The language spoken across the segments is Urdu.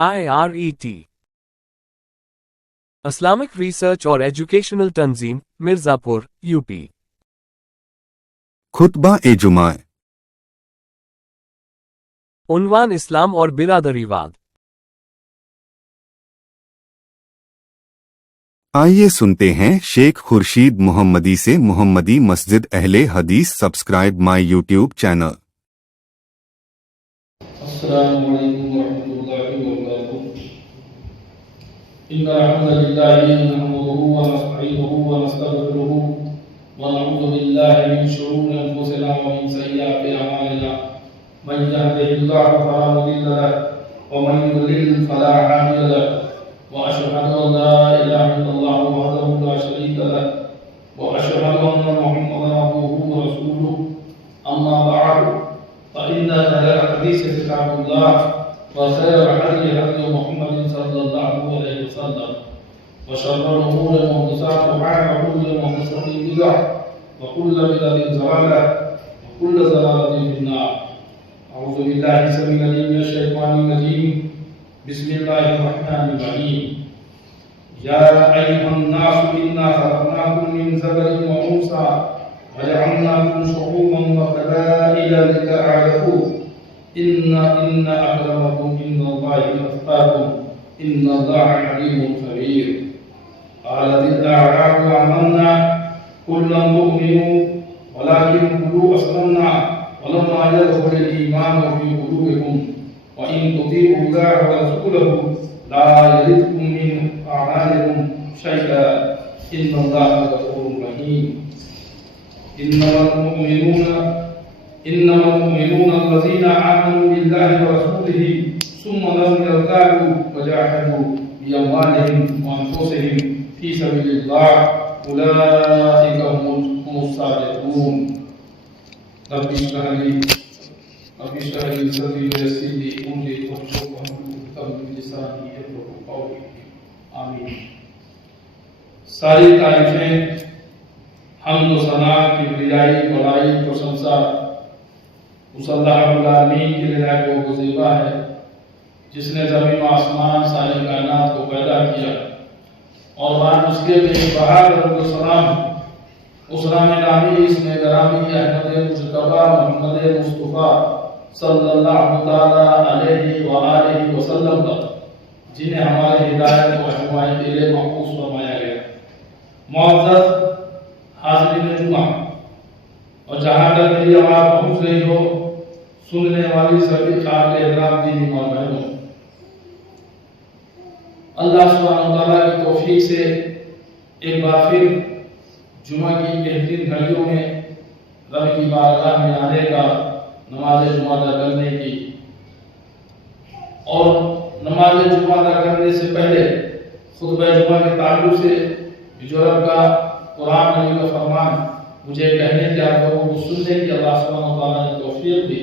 IRET اسلامک ریسرچ اور ایجوکیشنل تنظیم مرزا پور UP خطبہ جمعہ عنوان اسلام اور برادری واد آئیے سنتے ہیں شیخ خورشید محمدی سے محمدی مسجد اہل حدیث سبسکرائب مائی یوٹیوب چینل السلام علیکم ورحمۃ اللہ وبرکاتہ ان الحمد للہ نحمده ونستعینه ونستغفره ونعوذ باللہ من شرور انفسنا ومن سیئات اعمالنا من يهده الله فلا مضل له ومن يضلل فلا هادي له واشهد ان لا اله الا الله وحده لا شريك له واشهد ان محمدا عبده ورسوله اما بعد فإن خير الحديث كتاب الله وخير الهدي هدي محمد صلى الله عليه وسلم وشر الأمور محدثاتها وكل محدثة بدعة وكل بدعة ضلالة وكل ضلالة في النار أعوذ بالله السميع العليم من الشيطان الرجيم بسم الله الرحمن الرحيم يا أيها الناس إنا خلقناكم من ذكر وأنثى وجعلناكم شعوبا وقبائل لتعارفوا إن أكرمكم عند الله أتقاكم إن الله عليم خبير قالت الأعراب آمنا قل لم تؤمنوا ولكن قولوا أسلمنا ولما يدخل الإيمان في قلوبكم وإن تطيعوا الله ورسوله لا يلدكم من أعمالكم شيئا إن الله غفور رحيم إنما المؤمنون الذين آمنوا بالله ورسوله ثم لم يرتابوا وجاهدوا بأموالهم وأنفسهم في سبيل الله أولئك هم الصادقون رب اشرح لي صدري ويسر لي أمري واحلل عقدة من لساني يفقهوا قولي آمين. ساری تعریفیں حمد و ثنا کبریائی بڑائی پرشنسا اس اللہ رب العالمین کے لیے لائق و گزیبا ہے جس نے زمین و آسمان ساری کائنات کو پیدا کیا اور بعد اس کے لیے بہار رب السلام اس رام نامی اس نے گرامی احمد مجتبی محمد مصطفیٰ صلی اللہ علیہ وآلہ وسلم کا جنہیں ہمارے ہدایت و رہنمائی کے لیے محفوظ فرمایا گیا. معزز حاضرین جمعہ اور جہاں تک میری آواز پہنچ رہی ہو سننے والی سبھی قابل احترام دینی اور بہنوں، اللہ سبحانہ وتعالیٰ کی توفیق سے ایک بار پھر جمعہ کی بہترین گھڑیوں میں رب کی بارگاہ میں آنے کا، نماز جمعہ ادا کرنے کی، اور نماز جمعہ ادا کرنے سے پہلے خطبہ جمعہ کے تعلق سے جو رب کا قرآن علی کا فرمان مجھے کہنے کی آپ لوگوں کو سننے کی اللہ سبحانہ وتعالیٰ نے توفیق دی،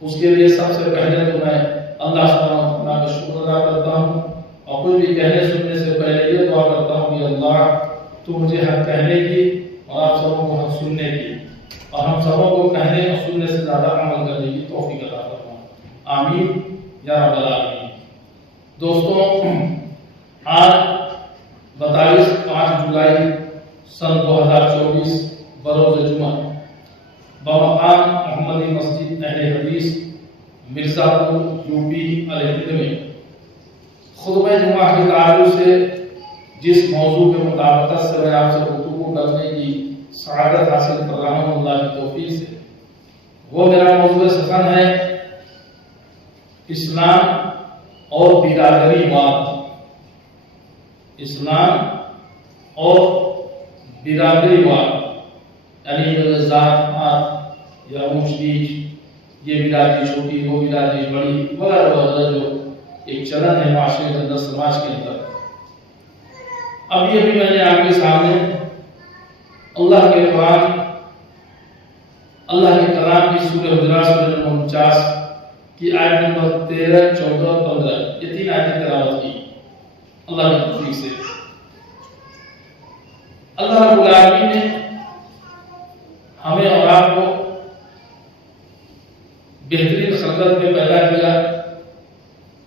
اس کے لیے سب سے پہلے تو میں اللہ سبحانہ وتعالیٰ کا شکر ادا کرتا ہوں اور کچھ بھی کہنے سننے سے پہلے یہ دعا کرتا ہوں کہ اللہ تو مجھے حق کہنے کی اور آپ سبوں کو حق سننے کی اور ہم سبوں کو کہنے اور سننے سے زیادہ عمل کرنے کی توفیق عطا فرما، آمین یا رب العالمین. دوستوں، آج 5 جولائی سن 2024 بروز جمعہ بمقام محمدی مسجد اہل حدیث مرزا پور UP الہند میں خطبہ جمعہ کے تعلق سے جس موضوع کے مطابقت سے میں آپ سے گفتگو کرنے کی سعادت حاصل کر رہا ہوں اللہ کی توفیق سے، وہ میرا موضوع سخن ہے اسلام اور برادری واد. اسلام اور برادری واد یعنی ذات پات یا اونچ نیچ، یہ برادری چھوٹی وہ برادری بڑی وغیرہ وغیرہ جو ایک چلن ہے معاشرے کے اندر، سماج کے اندر. اب یہ بھی میں نے آپ کے سامنے اللہ کے قرآن، اللہ کے کلام کی سورہ حجرات سورہ 49 کی آیت نمبر 13، 14، 15 یہ 3 آیتیں تلاوت کی اللہ کی توفیق سے. اللہ رب العالمین نے ہمیں اور آپ کو بہترین خلقت میں پیدا کیا،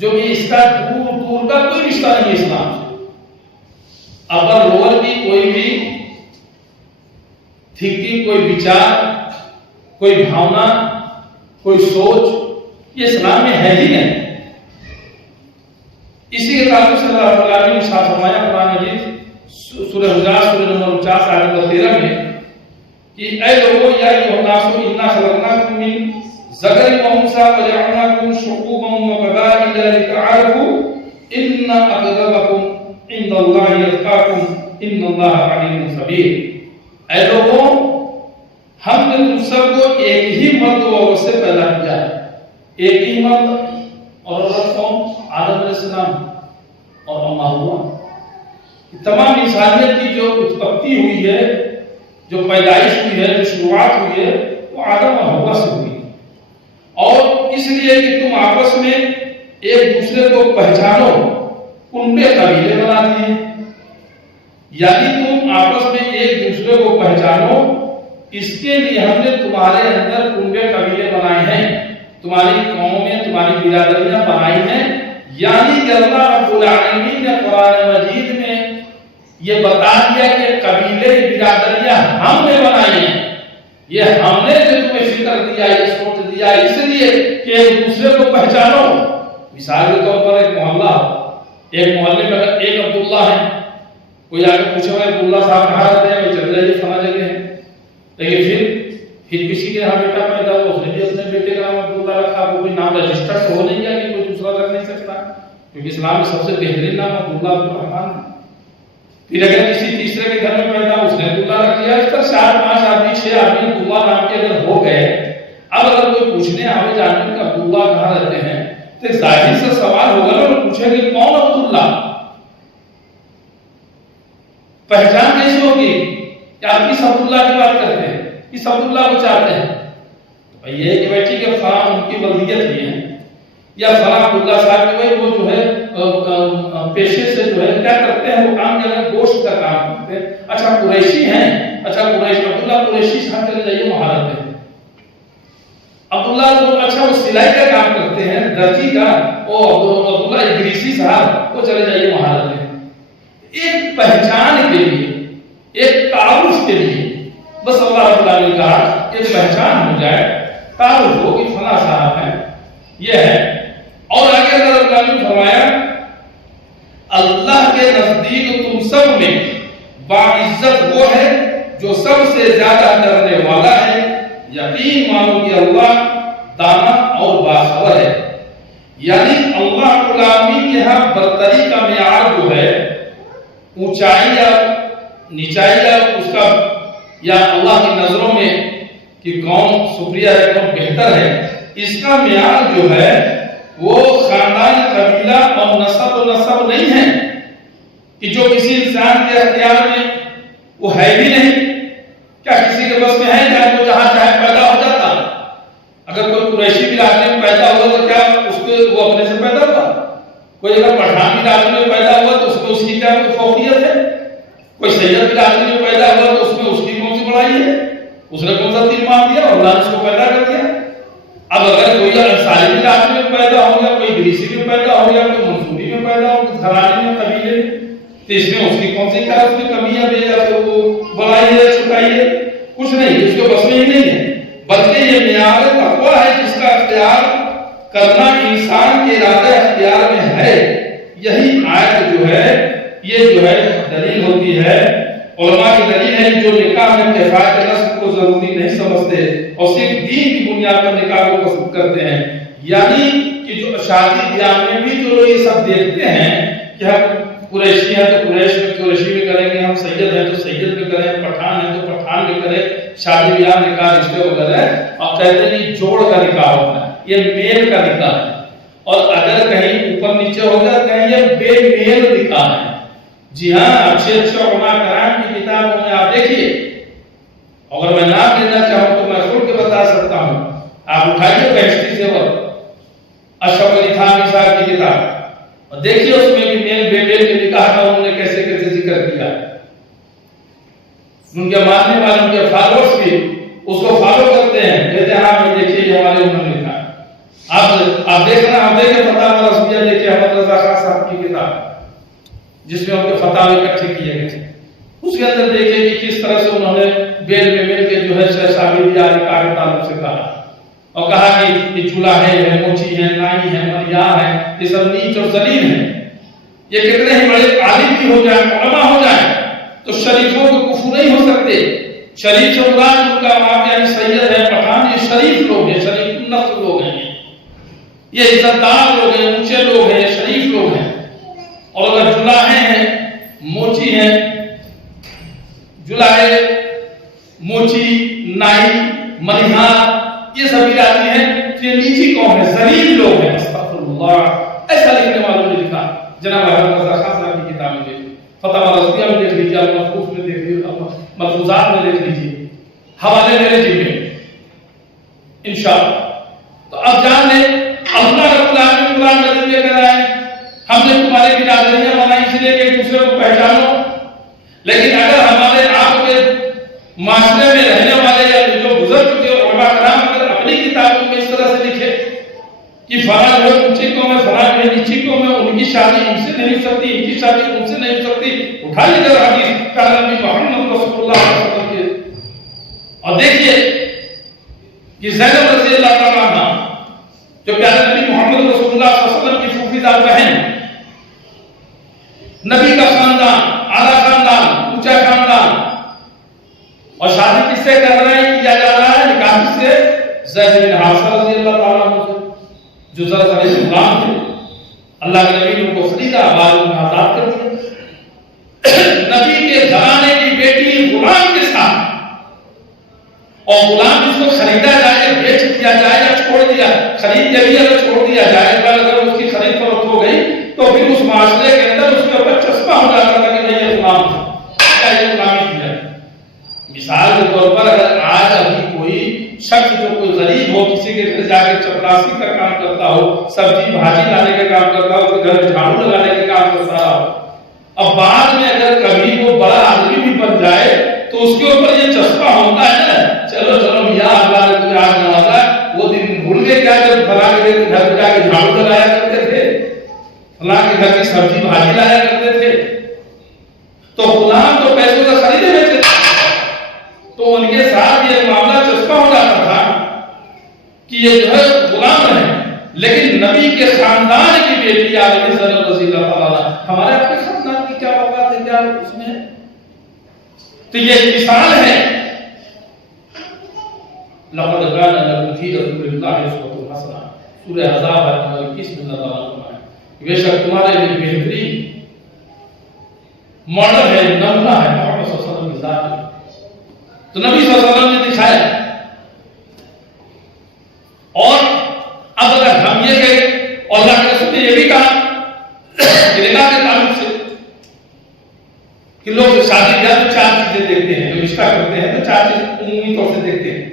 جو کہ اس کا دور دور کا کوئی رشتہ نہیں ہے اسلام سے. اپر لوور کی کوئی بھی تھنکنگ، کوئی وچار، کوئی بھاونا، کوئی سوچ یہ اسلام میں ہے ہی نہیں. اسی کے تعلق سے اللہ تعالیٰ نے ارشاد فرمایا قرآن مجید سورہ حجرات سورہ نمبر 49 آیت نمبر 13 میں کہ اے لوگوں یا ایھا الناس انا خلقناکم من ذکر و انثی وجعلناکم شعوبا وقبائل لتعارفوا ان اکرمکم عند اللہ اتقاکم ان اللہ علیم خبیر. اے لوگوں ہم نے تم سب کو ایک ہی مرد و عورت سے پیدا کیا ہے. ایک ہی مرد اور عورت کون؟ آدم علیہ السلام اور اما ہوا. تمام انسانیت کی جو اتپتی ہوئی ہے، جو پیدائش ہوئی ہے، جو شروعات ہوئی ہے وہ آدم اور حوا سے ہوئی ہے. اور اس لیے کہ تم آپس میں ایک دوسرے کو پہچانو کنبے قبیلے بنا دیے. یعنی تم آپس میں ایک دوسرے کو پہچانو، اس کے لیے ہم نے تمہارے اندر کنبے قبیلے بنائے ہیں، تمہاری قومیں، تمہاری برادریاں بنائی ہیں. یعنی کہ اللہ رب العالمین نے قرآن مجید میں یہ بتا دیا کہ قبیلے برادریاں ہم نے بنائی ہیں. یہ ہم نے جو تمہیں فکر دیا، یہ سوچ دیا اس لیے کہ ایک دوسرے کو پہچانو. مثال کے طور پر ایک محلہ، ایک محلے میں اگر ایک عبداللہ ہے، کوئی آگے پوچھے ہوئے عبداللہ صاحب کہاں رہتے ہیں، وہ چل جائیے فلاں جگہ ہے. لیکن پھر کسی کے یہاں بیٹا پیدا ہوا، اس نے بھی اپنے بیٹے کا نام عبداللہ رکھا. وہ کوئی نام رجسٹر تو ہو نہیں گیا کہ کوئی دوسرا رکھ نہیں سکتا، کیونکہ اسلام میں سب سے بہترین نام عبداللہ عبدالرحمن ہے. پھر اگر کسی تیسرے کے گھر میں پیدا اس نے عبداللہ رکھ لیا. اس طرح 4 5 آدمی 6 آدمی عبداللہ نام کے اگر ہو گئے، اب اگر کوئی پوچھنے آئے جاننے کا عبداللہ کہاں رہتے ہیں تو ظاہر سے سوال ہوگا نا، وہ پوچھیں گے کون عبداللہ، پہچان کیسے ہوگی کہ آپ کس عبداللہ کی بات کرتے ہیں، کس عبداللہ کو چاہتے ہیں. تو یہ ہے کہ بیٹھی کہ فلاں ان کی ولدیت یہ ہے، یا فلاں عبداللہ صاحب کے وہ جو ہے پیشے سے جو ہے کیا کرتے ہیں، وہ کام کر رہے ہیں، گوشت کا کام کرتے ہیں. اچھا قریشی ہیں، اچھا قریش عبداللہ قریشی صاحب چلے جائیے وہاں رہتے ہیں. عبداللہ کو اچھا وہ سلائی کا کام کرتے ہیں، درجی کا، وہ عبداللہ ادریسی صاحب وہ چلے جائیے وہاں رہتے ہیں. ایک پہچان کے لیے، ایک تعارف کے لیے بس اللہ رب العالمین نے کہا کہ پہچان ہو جائے، تعارف ہو کہ فلاں صاحب ہیں، یہ ہے. اور آگے اللہ رب العالمین نے فرمایا اللہ کے نزدیک تم سب میں باعزت وہ ہے جو سب سے زیادہ ڈرنے والا ہے. یقین مانو کہ اللہ دانا اور باخبر ہے. یعنی اللہ رب العالمین کے یہاں برتری کا معیار جو ہے، اونچائی یا نیچائی یا اس کا، یا اللہ کی نظروں میں کہ کون سپریہ ہے، کون بہتر ہے، اس کا معیار جو ہے وہ خاندان، قبیلہ اور نسب نہیں ہے کہ جو کسی انسان کے اختیار میں وہ ہے بھی نہیں. کیا کسی کے بس میں ہے چاہے وہ جہاں چاہے پیدا ہو جاتا؟ اگر کوئی قریشی برادری میں پیدا ہوا تو کیا اس کو وہ اپنے سے پیدا ہوا؟ کوئی اگر پٹھان برادری میں پیدا ہوا تو اس میں اس کی کیا فوقیت ہے؟ کوئی سید برادری میں پیدا ہوا تو اس میں اس کی کون سی بڑائی ہے؟ اس نے کون سا تیر مار دیا؟ اللہ نے اس کو پیدا کر دیا. اب اگر کوئی انصاری برادری میں پیدا ہو گیا، کوئی گریسی میں پیدا ہو گیا، کوئی منصوری میں پیدا ہو گیا، گھرانے میں، قبیلے تو اس میں اس کی کون سی کیا اس کی کمیاں ہے یا پھر وہ بڑائی ہے، چھٹائی ہے؟ کچھ نہیں، اس کے بس میں ہی نہیں ہے. بلکہ یہ معیار تقویٰ ہے جس کا اختیار کرنا انسان کے ارادہ اختیار میں ہے. یہی آیت جو ہے یہ جو ہے دلیل ہوتی ہے، علماء کی دلیل ہے جو نکاح میں کفایت نسب کو ضروری نہیں سمجھتے اور صرف دین کی بنیاد پر نکاح کو پسند کرتے ہیں. یعنی کہ جو شادی بیاہ میں بھی جو لوگ یہ سب دیکھتے ہیں کہ ہم قریشی ہیں تو قریشی میں کریں گے، ہم سید ہیں تو سید میں کریں، پٹھان ہیں تو پٹھان میں کریں، شادی بیاہ نکاح رشتے وغیرہ، اور کہتے ہیں جوڑ کا نکاح ہوتا ہے، یہ میل کا نکاح ہے. اور اگر کہیں اوپر نیچے ہو جائے کہیں یہ بے میل نکاح ہے. جی ہاں، اچھے علماء کرام کی کتابوں میں آپ دیکھیے، اگر میں نام لینا چاہوں تو میں کھول کے بتا سکتا ہوں. آپ اٹھائیے بہشتی زیور اشرف علی تھانوی صاحب کی کتاب اور دیکھیے اس میں بھی میل بے میل کے نکاح کا انہوں نے کیسے کیسے ذکر کیا. ان کے ماننے والے، ان کے فالوورز بھی اس کو فالو کرتے ہیں، کہتے ہیں ہاں دیکھیے یہ ہمارے انہوں نے لکھا. آپ دیکھنا، آپ دیکھیں فتاوی رسمیہ جس میں ان کے فتاوی اکٹھے کیے گئے تھے. اس کے اندر دیکھیں کہ کس طرح سے انہوں نے بیل میں مل کے جو ہے شیخ صابری کا تعلق سے کہا اور کہا کہ یہ چولاہے ہے، موچی ہے، نائی ہے، ملیاں ہے، یہ سب نیچ اور ذلیل ہیں. یہ کتنے ہی بڑے عالم بھی ہو جائیں، علماء ہو جائیں، تو شریفوں کو کفو نہیں ہو سکتے. شریف شمران ان کا آپ یعنی سید ہے پٹھان، یہ شریف لوگ ہیں، شریف النفس لوگ ہیں، یہ عزت دار لوگ ہیں، اونچے لوگ ہیں، یہ شریف لوگ ہیں. اور اگر جلاہے ہیں، موچی ہیں، جلاہے، موچی، نائی، ملیحاں، یہ سب جاتی ہیں تو یہ نیچی قوم ہے، ذلیل لوگ ہیں. استغفر اللہ. ایسا لکھنے والوں نے لکھا. جناب احمد رضا خان صاحب کی کتاب میں فتح رضویہ میں دیکھ لیجیے، المحفوظ میں دیکھ لیجیے، ملفوظات میں دیکھ لیجیے، حوالے میرے جیب میں انشاءاللہ. تو اب جان لیں اللہ رب العالمین قرآن مجید میں کہہ رہا ہے ہم نے تمہاری برادریاں بنائی اس لیے کہ ایک دوسرے کو پہچانو. لیکن اگر ہمارے آپ کے معاشرے میں رہنے والے یا جو گزر چکے علماء کرام اگر اپنی کتابوں میں اس طرح سے لکھے کہ فلاں جو اونچی قوم ہے، فلاں جو نیچی قوم ہے، ان کی شادی ان سے نہیں ہو سکتی، ان کی شادی ان سے نہیں ہو سکتی، اٹھا لیجیے حدیث کا نبی محمد رسول اللہ صلی اللہ علیہ وسلم کے. اور دیکھیے کہ زینب رضی اللہ تعالیٰ عنہ جو پیارے نبی محمد رسول اللہ صلی اللہ علیہ وسلم کی پھوپھی دار بہن، نبی کا خاندان، اعلیٰ خاندان، اونچا خاندان، اور شادی کس سے کر رہے ہیں، کیا جا رہا ہے نکاح سے زید بن حارثہ رضی اللہ تعالیٰ عنہ سے جو ذرا سارے غلام تھے. اللہ کے نبی نے ان کو خریدا، بعد میں آزاد کر دیا. نبی کے گھرانے کی بیٹی غلام کے ساتھ، اور غلام اس کو خریدا جائے، بیچ دیا جائے یا چھوڑ دیا، خرید کے بھی اگر چھوڑ دیا جائے، اگر اس کی خرید فروخت ہو گئی تو پھر اس معاشرے کے اندر اس کے اوپر چسپا ہو جاتا تھا کہ نہیں یہ غلام تھا، کیا یہ غلامی کی جائے. مثال کے طور پر اگر آج ابھی کوئی شخص جو کوئی غریب ہو، کسی کے گھر جا کے چپراسی کا کام کرتا ہو، سبزی بھاجی لانے کا کام کرتا ہو، اس کے گھر جھاڑو لگانے کا کام کرتا ہو، اب بعد میں اگر کبھی وہ بڑا آدمی بھی بن جائے تو اس کے اوپر یہ چسپا ہوتا ہے نا، چلو چلو میاں اللہ نے تمہیں آج نوازا. وہ دن بھول گئے کیا جب فلاں کے گھر جا کے جھاڑو لگایا کرتے تھے، فلاں کے گھر کی سبزی بھاجی لایا کرتے تھے. تو غلام تو پیسوں کا خریدے بیچتے تھے، تو ان کے ساتھ یہ معاملہ چسپا ہو جاتا تھا کہ یہ جو ہے غلام ہے. لیکن نبی کے خاندان کی بیٹی عالم زینب رضی اللہ تعالیٰ، ہمارے اپنے خاندان کی کیا وقت ہے، کیا اس میں. تو یہ ایک مثال ہے. لقد كان لكم في رسول الله اسوة حسنة، سورہ احزاب آیت نمبر 21 میں اللہ تعالیٰ فرمایا بے شک تمہارے لیے بہترین ماڈل ہے، نمونہ ہے محمد صلی اللہ علیہ وسلم کی ذات میں. تو نبی صلی اللہ علیہ وسلم نے دکھایا. اور اب اگر ہم یہ کہیں، اور اللہ کے رسول نے یہ بھی کہا کہ نکاح کے تعلق سے کہ لوگ شادی بیاہ میں چار چیزیں دیکھتے ہیں، جو رشتہ کرتے ہیں تو چار چیزیں عمومی طور سے دیکھتے ہیں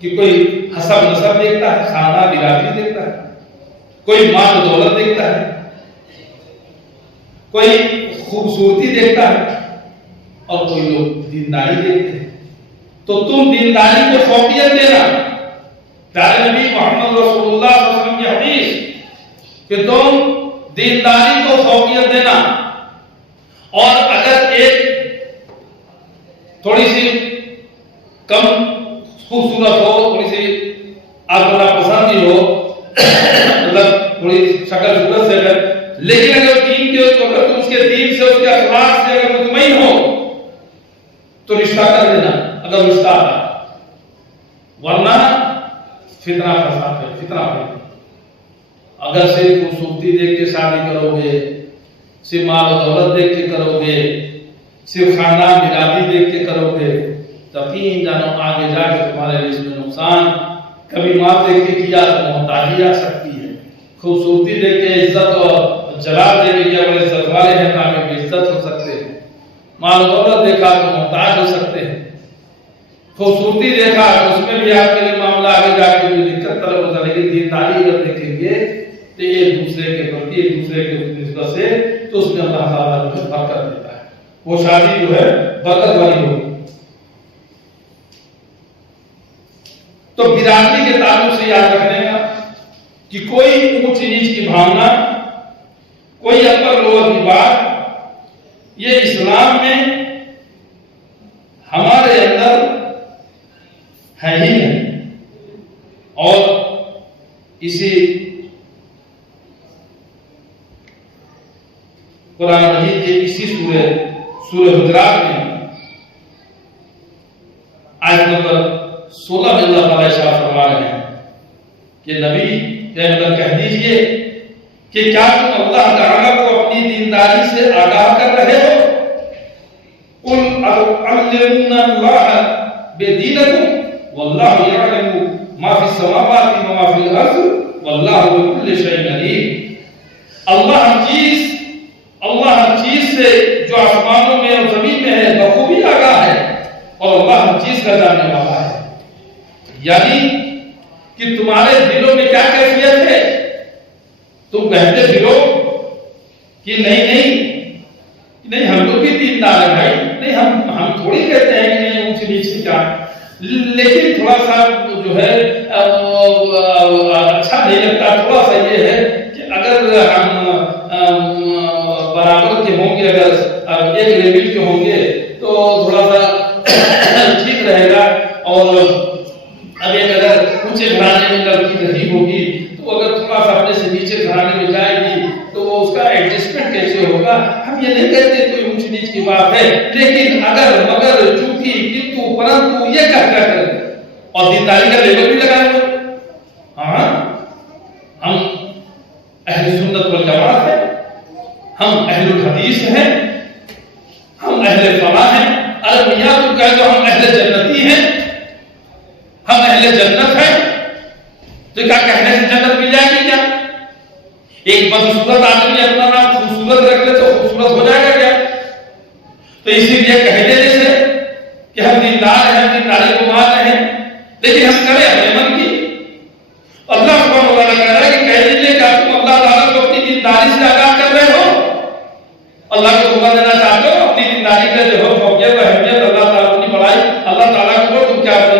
کہ کوئی حسب نسب دیکھتا ہے، خاندان برادری دیکھتا ہے، کوئی مال و دولت دیکھتا ہے، کوئی خوبصورتی دیکھتا ہے، اور کوئی لوگ دینداری دیکھتے ہیں. تو تم دینداری کو فوقیت دینا. پیارے نبی محمد رسول اللہ صلی اللہ علیہ وسلم کی حدیث کہ تم دینداری کو فوقیت دینا. اور اگر ایک تھوڑی سی کم خوبصورت ہو، تھوڑی سی آپ کو ناپسند بھی ہو، مطلب تھوڑی شکل صورت سے اگر، لیکن اگر دین کے اگر تم اس کے دین سے، اس کے اخلاق سے اگر مطمئن ہو تو رشتہ کر دینا اگر رشتہ آتا. ورنہ فتنہ فساد ہے، فتنہ ہے. اگر صرف خوبصورتی دیکھ کے شادی کرو گے، صرف مال و دولت دیکھ کے کرو گے، صرف خاندان برادری دیکھ کے کرو گے، یقین جانو آگے جا کے تمہارے لیے اس میں نقصان. کبھی مال دیکھ کے کیا تو محتاجی آ سکتی ہے، خوبصورتی دیکھ کے عزت اور جلال دیکھ کے کیا بڑے عزت والے ہیں تاکہ بے عزت ہو سکتے ہیں. مال و دولت دیکھا تو محتاج ہو سکتے ہیں. خوبصورتی دیکھا تو اس میں بھی آپ کے لیے معاملہ آگے جا کے کوئی دقت طلب ہوتا ہے. لیکن دینداری اگر دیکھیں گے تو ایک دوسرے کے پرتی، ایک دوسرے کے نسبت سے، تو اس میں اللہ تعالیٰ برکت دیتا ہے. وہ شادی جو ہے برکت والی ہوگی. تو برادری کے تعلق سے یاد رکھنے کا کہ کوئی اونچ نیچ کی بھاونا، کوئی اپر لوور کی بات ہے ہی نہیں. اور اسی قرآن مجید کے اسی سورہ حجرات میں آیت نمبر 16 میں اللہ تعالیٰ ارشاد فرما رہے ہیں کہ نبی کہہ دیجئے کہ کیا تم اللہ تعالیٰ کو اپنی دینداری سے آگاہ کر رہے ہو؟ قل اَتُعَلِّمُونَ اللَّهَ بِدِينِكُمْ وَاللَّهُ يَعْلَمُ مَا فِي السَّمَاوَاتِ وَمَا فِي الْأَرْضِ وَاللَّهُ بِكُلِّ شَيْءٍ عَلِيمٌ. اللہ ہر چیز سے جو آسمانوں میں اور زمین میں ہے بخوبی آگاہ ہے اور اللہ ہر چیز کا جاننے والا ہے. یعنی کہ تمہارے دلوں میں کیا کیفیت ہے؟ تم کہتے پھرو کہ نہیں ہم لوگ بھی دیندار ہیں بھائی، نہیں ہم تھوڑی کہتے ہیں کہ نہیں اونچ نیچ کیا، لیکن تھوڑا سا جو ہے اچھا نہیں لگتا. تھوڑا سا یہ ہے کہ اگر ہم برابر کے ہوں گے، اگر ایک لیول کے ہوں گے تو تھوڑا سا ٹھیک رہے گا. اور اگر اونچے گھرانے میں لڑکی رہی ہوگی تو اگر تھوڑا سا اپنے سے نیچے گھرانے میں جائے گی تو اس کا ایڈجسٹمنٹ کیسے ہوگا؟ ہم یہ نہیں کہتے کوئی اونچ نیچ کی بات ہے، لیکن اگر مگر چونکہ کنتو پرنتو یہ کر اور دینداری کا لیبل بھی لگائے ہوئے. ہاں ہم اہل سنت والجماعت ہیں، ہم اہل الحدیث ہیں، ہم اہل فلاح ہیں. ارے میاں تم کہہ دو ہم اہل جنتی ہیں، ہم اہل جنت ہیں، تو کیا کہنے سے جنت مل جائے گی کیا؟ ایک بدصورت آدمی اپنا نام خوبصورت رکھ لے تو خوبصورت ہو جائے گا کیا؟ تو اسی لیے کہہ دینے سے کہ ہم دیندار ہیں، ہم دینداری کو مان رہے ہیں، لیکن ہم کریں اپنے من کی. اللہ سبحانہ وتعالیٰ کہہ رہا ہے کہ کہہ دیجیے کہ تم اللہ تعالیٰ کو اپنی دینداری سے آگاہ کر رہے ہو، اللہ کو دھوکہ دینا چاہتے ہو، اپنی دینداری کا جو فوقیت و اہمیت اللہ تعالیٰ کی بڑائی اللہ تعالیٰ کو تم کیا کر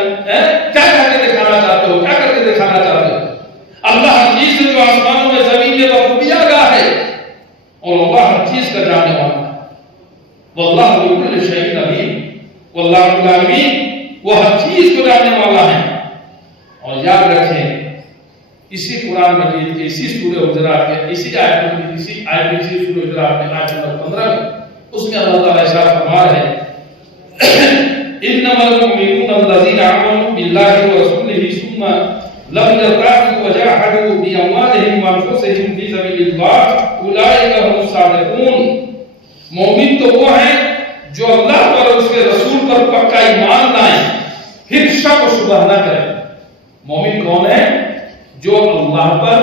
کے دکھانا چاہتے ہو، کیا کر کے دکھانا چاہتے ہو؟ اللہ ہر چیز سے جو آسمانوں میں زمین میں بخوبی آگاہ ہے اور اللہ ہر چیز کا جاننے والا ہے. واللہ بكل شيء علیم، واللہ رب العالمین وہ ہر چیز کو جاننے والا ہے. اور یاد رکھیں اسی قرآن مجید کے اسی سورہ حجرات کے اسی آیت میں سورہ حجرات میں آیت نمبر 15 میں اس میں اللہ تعالیٰ ارشاد فرما رہے ہیں انما المؤمنون الذين آمنوا بالله ورسوله ثم لم يرتابوا وجاهدوا بأموالهم وأنفسهم في سبيل الله أولئك هم الصادقون. مومن تو وہ ہیں جو اللہ اور اس کے رسول پر پکا ایمان لائیں پھر شک و شبہ نہ کریں. مومن کون ہے؟ جو اللہ پر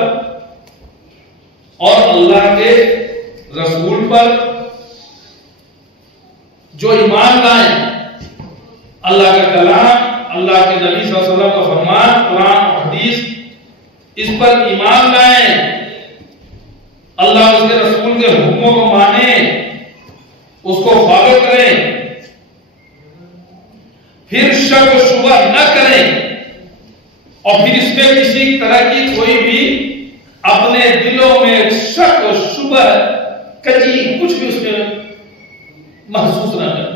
اور اللہ کے رسول پر جو ایمان لائیں، اللہ کا کلام، اللہ کے نبی صلی اللہ علیہ وسلم کا فرمان، قرآن اور حدیث، اس پر ایمان لائیں، اللہ اور اس کے رسول کے حکموں کو مانیں، اس کو فالو کریں، پھر شک و شبہ نہ کریں، اور پھر اس میں کسی طرح کی کوئی بھی اپنے دلوں میں شک و شبہ کچی کچھ بھی اس میں محسوس نہ کریں،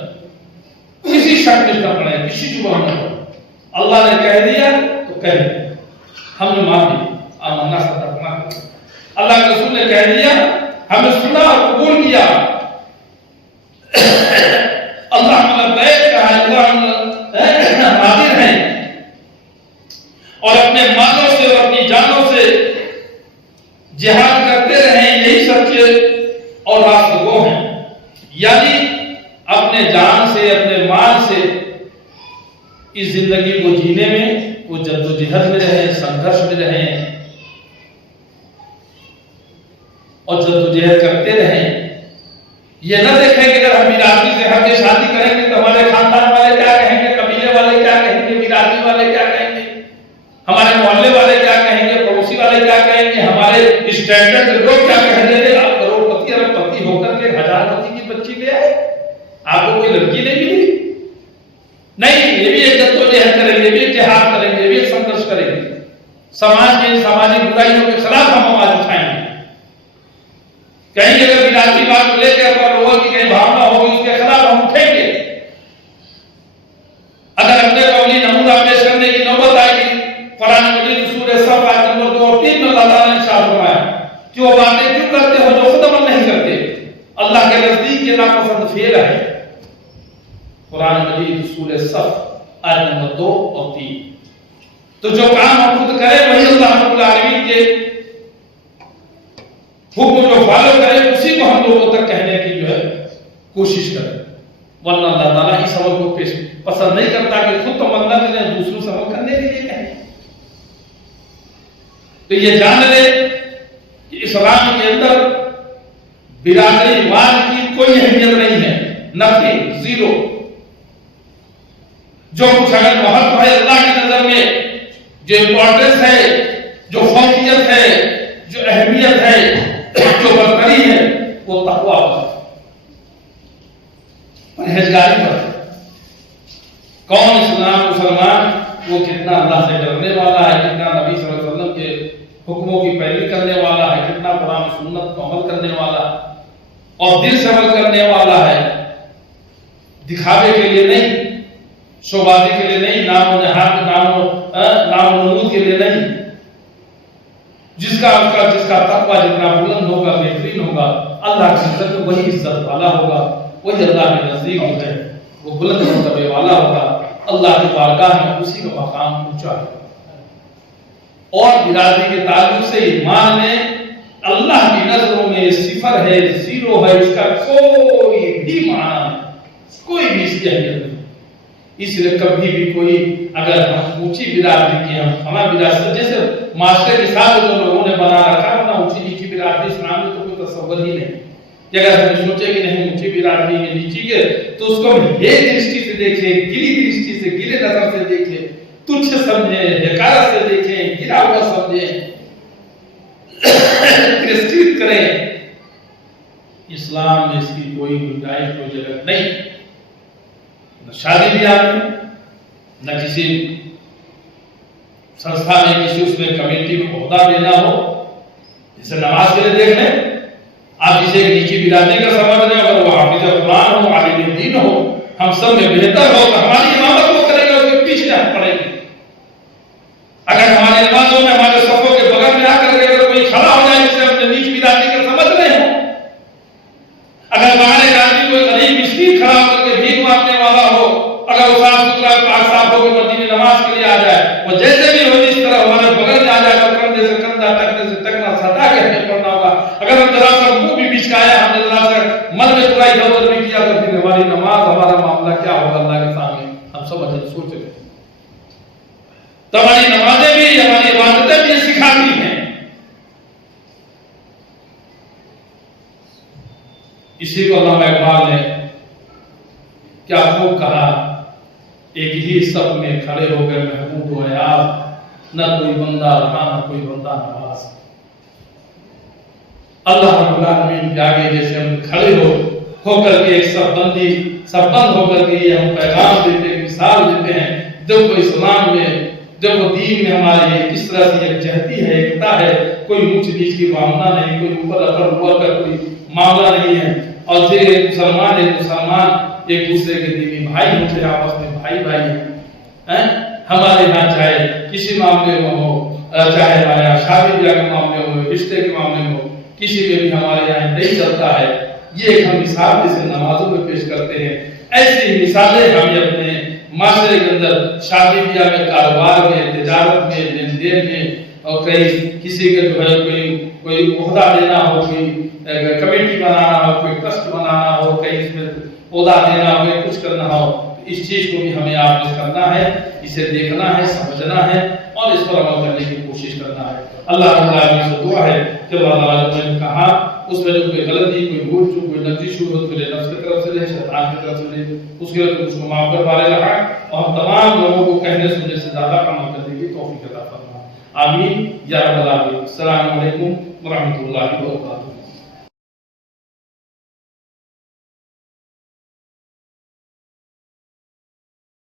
کسی شک میں نہ پڑے، کسی شبہ نہ پڑے. اللہ نے کہہ دیا تو کہہ دیا، ہم نے مان لیا، آمنا صدقنا. اللہ کے رسول نے کہہ دیا، ہم نے سنا اور قبول کیا. اللہ لبیک کہا، اللہ حاضر ہیں، اور اپنے مالوں سے اور اپنی جانوں سے جہاد کرتے رہیں، یہی سچے اور راست گو ہیں. یعنی اپنے جان سے، اپنے مال سے اس زندگی کو جینے میں وہ جدوجہد میں رہیں، سنگھرش میں رہیں اور جدوجہد کرتے رہیں. یہ نہ دیکھیں کہ اگر ہم میراثی سے ہم یہ شادی کریں گے تو ہمارے خاندان والے کیا کہیں گے، قبیلے والے کیا کہیں گے، میراثی والے کیا کہیں گے، ہمارے محلے والے کیا کہیں گے، پڑوسی والے کیا کہیں گے، ہمارے اسٹینڈرڈ لوگ کیا کہیں گے. آپ کروڑ پتی ارب پتی ہو کر کے 1000 پتی کی بچی لے آئے، آپ کو کوئی لڑکی نہیں ملی. نہیں، یہ بھی ایک جدوجہد کریں گے، یہ بھی ایک جہاد کریں گے، یہ بھی ایک سنگھرش کریں گے. سماج کی سماجی برائیوں کے خلاف ہم آواز اٹھائیں گے. کہیں اگر میراثی بات لے کے اپنا لوگوں کی کہیں بھاونا ہوگی اس کے خلاف ہم اٹھیں گے. اگر اپنے قولی نمونہ پیش کرنے کی جو باتیں کیوں کرتے ہو جو خود عمل نہیں کرتے؟ اللہ کے نزدیک یہ ناپسند فعل ہے۔ قرآن مجید سورہ صف آیت نمبر 2 اور 3۔ تو جو کام ہم خود کریں وہی اللہ رب العالمین کے حکم جو فالو کرے اسی کو ہم لوگوں تک کہنے کی جو ہے کوشش کریں، ورنہ اللہ تعالیٰ اس عمل کو پسند نہیں کرتا کہ خود عمل نہ کریں دوسروں سے عمل کرنے کے لیے کہیں۔ تو یہ جان لے کہ اسلام کے اندر برادری وار کی کوئی اہمیت نہیں ہے، نتھنگ، زیرو۔ جو کچھ اگر محبت ہے اللہ کی نظر میں، جو امپورٹنس ہے، جو فوقیت ہے، جو اہمیت ہے، جو برتری ہے، وہ تقویٰ پر، پرہیزگاری پر۔ کون اسلام مسلمان وہ کتنا اللہ سے ڈرنے والا ہے، کتنا نبی صلی اللہ علیہ وسلم کے حکموں کی پیروی کرنے والا ہے، کتنا قرآن و سنت کو عمل کرنے والا اور دل سے عمل کرنے والا ہے، دکھاوے کے لیے نہیں، شوبازی کے لیے نہیں، نام و نہاد نام و نمود کے لیے نہیں۔ جس کا تقویٰ جتنا بلند ہوگا، بہترین ہوگا، اللہ کی نظر میں وہی عزت والا ہوگا، وہی اللہ کے نزدیک ہے وہ بلند مرتبے والا ہوگا، اللہ کی بارگاہ میں اسی کا مقام اونچا ہے۔ اور برادری کے تعلق سے ایمان میں اللہ کی نظروں میں صفر ہے، زیرو ہے، اس کا کوئی بھی معنی نہیں، کوئی بھی اس کی اہمیت نہیں۔ اس لیے کبھی بھی کوئی اگر ہم اونچی برادری کی ہمارا برادری جیسے معاشرے کے ساتھ جو لوگوں نے بنا رکھا ہے نا اونچی نیچی برادری، اسلام میں تو کوئی تصور ہی نہیں کہ اگر ہم سوچے کہ نہیں اونچی برادری ہے نیچی ہے تو اس کو ہم یہ درشٹی سے دیکھیں، گلی درشٹی سے، گلے نظر سے دیکھیں، تجھ سمجھیں، حقارت سے دیکھیں، گرا ہوا سمجھیں، ترسکرت کریں۔ اسلام میں اس کی کوئی گنجائش، کوئی جگہ نہیں۔ نہ شادی بیاہ میں، نہ کسی سنستھا میں، کسی اس میں کمیٹی میں عہدہ دینا ہو۔ جیسے نماز کے لیے دیکھ لیں، آپ اسے نیچی برادری کا سمجھ رہے ہیں، اگر وہ حافظ قرآن ہو، عالم دین ہو، ہم سب میں بہتر ہو تو ہماری امامت وہ کرے گا، اس کے پیچھے ہم پڑیں گے۔ اگر ہمارے نمازوں میں ہمارے صفوں کے بغل میں آ کر کے اگر کوئی کھڑا ہو جائے جسے ہم نے نیچ برادری کا سمجھ رہے ہوں، اگر ہمارے آدمی کوئی غریب مسکین کھڑا ہو کر کے بھیک مانگنے والا ہو، اگر وہ صاف ستھرا پاک صاف ہو کے مسجد میں نماز کے لیے آ جائے، وہ جیسے بھی ہو جس طرح ہمارے بغل میں آ جائے تو کندھے سے کندھا، ٹکنے سے ٹکنا سٹا کے ہمیں پڑھنا ہوگا۔ اگر ہم ذرا سا منہ بھی بچکایا، ہم نے ذرا سا من میں برائی دور بھی کیا تو پھر ہماری نماز، ہمارا معاملہ کیا ہوگا اللہ کے سامنے؟ ہم سب اچھے سوچ رہے ہیں۔ تو ہماری نمازیں بھی، ہماری عبادتیں بھی یہ سکھاتی ہیں۔ اسی کو علامہ اقبال نے کیا خوب کہا، ایک ہی صف میں کھڑے ہو گئے محبوب و ایاز، نہ کوئی بندہ رہا نہ کوئی بندہ نواز۔ اللہ رب العالمین کے آگے جیسے ہم کھڑے ہو کر کے ایک صف بند ہو کر کے ہم پیغام دیتے ہیں، مثال دیتے ہیں۔ دیکھو اسلام میں، دیکھو دین میں ہمارے کس طرح سے ایک جہتی ہے، ایکتا ہے، کوئی اونچ نیچ کی معاملہ نہیں، کوئی اوپر اپر ہوا کا کوئی معاملہ نہیں ہے۔ اور پھر ایک مسلمان ایک دوسرے کے دینی بھائی ہوتے ہیں، آپس میں بھائی ہیں۔ ہمارے یہاں چاہے کسی معاملے میں ہو، چاہے ہمارے یہاں شادی بیاہ کے معاملے میں ہو، رشتے کے معاملے میں ہو، کسی میں بھی ہمارے یہاں نہیں چلتا ہے۔ یہ ایک ہم مثال جیسے نمازوں میں پیش کرتے ہیں، ایسی مثالیں ہمیں اپنے معاشرے کے اندر شادی بیاہ میں، کاروبار میں، تجارت میں، لین دین میں، اور کہیں کسی کے جو ہے کوئی عہدہ دینا ہو، کوئی کمیٹی بنانا ہو، کوئی ٹرسٹ بنانا ہو، کہیں اس میں عہدہ دینا ہو، کوئی کچھ کرنا ہو، اس چیز کو بھی ہمیں آپ نے کرنا ہے، اسے دیکھنا ہے، سمجھنا ہے اور اس پر عمل کرنے کی کوشش کرنا ہے۔ اللہ رب العالمین سے دعا ہے کہ اللہ تعالیٰ نے کہا اس میں جو کوئی غلطی، کوئی بھول چوک، کوئی لفظی شبہت میرے نفس کی طرف سے لے، شیطان کی طرف سے لے، اس کے لیے اس کو معاف کر پارے رہا اور ہم تمام لوگوں کو کہنے سننے سے زیادہ عمل کرنے کی توفیق عطا فرما۔ آمین یا رب العالمین۔ السلام علیکم ورحمۃ اللہ وبرکاتہ۔